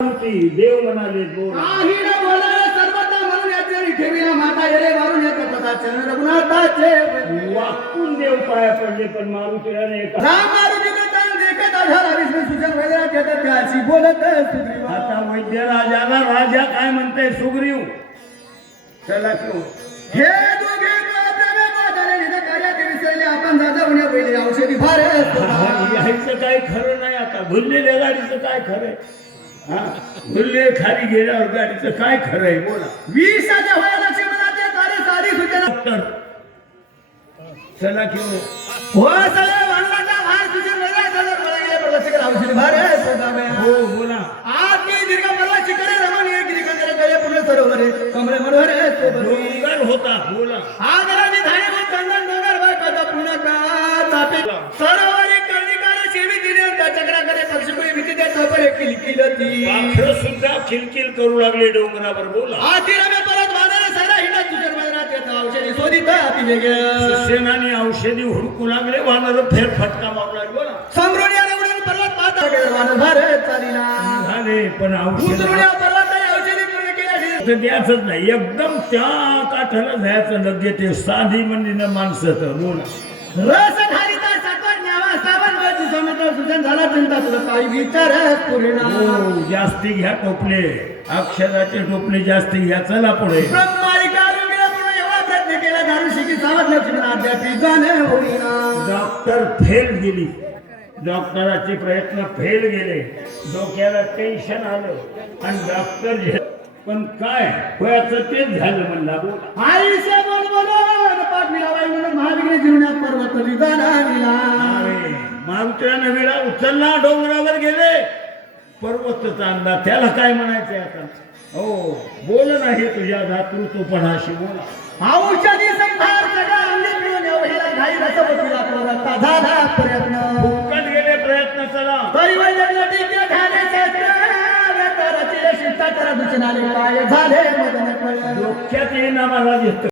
देव म्हणाले बोल काही न बोलावे सर्वता म्हणून याचे ठेवीला माता येरे मारून येत पता चरण रघुनाथाचे वाकून देव पाया पडले पण मारुतीने राम मारुतीने तर देखत आधार विष्णू सुजन वगैरे येतात त्याची बोलत सुग्रीव आता वैद्य राजाला राजा काय म्हणते सुग्रीव चला किंवा हे दोघे प्रेमे बाजारे निध कार्यात विसरले आपण जाजवण्या पहिले औषधी भार यायचं काय खरं नाही आता भुललेल्या गाडीचं काय खरंय हा भुलले खाली गेल्यावर गाडीचं काय खरंय बोला विषाच्या होया लक्ष्मणाचे कार्य सारी सूचना डॉक्टर चला किंवा हो सगळे वानराचा भार सुजन वगैरे झालं मला गेले प्रलक्षक औषधी भार हो बोला आज मी दीर्घ पर्वत शिखरे रमण एक दिगंधर गळे पुणे सरोवरे कमळे मनोहरे डोंगर होता बोला आदराने धाणे मग चंदन डोंगर बायकाचा पुन्हा का तापे सरोवरे कर्णिकारे सेवी दिले त्या चक्राकडे पक्षपुरी भीती देत तोपरे किलकिलती पाखरं सुद्धा किलकिल करू लागले डोंगरावर बोला आतिरमे परत वादळे सारा हिंडा तुझ्या बाजारात येत औषधी शोधित अति वेगळं सेनानी औषधी हुडकू लागले वानर फेर फटका मारू लागले बोला सम्रोनिया उडून पर्वत पाहता वानर भारत चालिना झाले पण औषध उतरुण्या पर्वताने औषधी पूर्ण केली द्यायचंच नाही एकदम त्या काठाला जायचं लगे ते साधी म्हणजे माणसं तर बोला रस घालिता साखर न्यावा साबण बळची समेत सुजन झाला चिंता तुला काही विचार पूर्ण हो जास्ती घ्या टोपले अक्षराचे टोपले जास्ती घ्या चला पुढे ब्रह्मारिका रुग्ण पूर्ण एवढा प्रयत्न केला दारू शिकी सावध लक्ष्मण अद्याप जाणे होईना डॉक्टर फेल गेली डॉक्टराचे प्रयत्न फेल गेले डोक्याला टेन्शन आलं आणि डॉक्टर पण काय वयाचं तेच झालं म्हणला बोला आयुष्य बोल बोल पाठ मिळावाय म्हणून महाविघ्न जिरुण्यात पर्वत विधाना मिला अरे मारुतीने विडा उचलला डोंगरावर गेले पर्वत चांगला त्याला काय म्हणायचंय आता हो बोल नाही तुझ्या दातृत्वपणाशी बोला औषधी संभार सगळा अंगी मिळून एवढ्याला घाई रसवतीला प्रवृत्ता झाला प्रयत्न फुकट गेले प्रयत्न चला दैवय जगती ते झाले शास्त्र व्यतरचिले शिष्टाचार दुचनाले काय झाले मदन कळ डोक्यात येईना मला दिसतं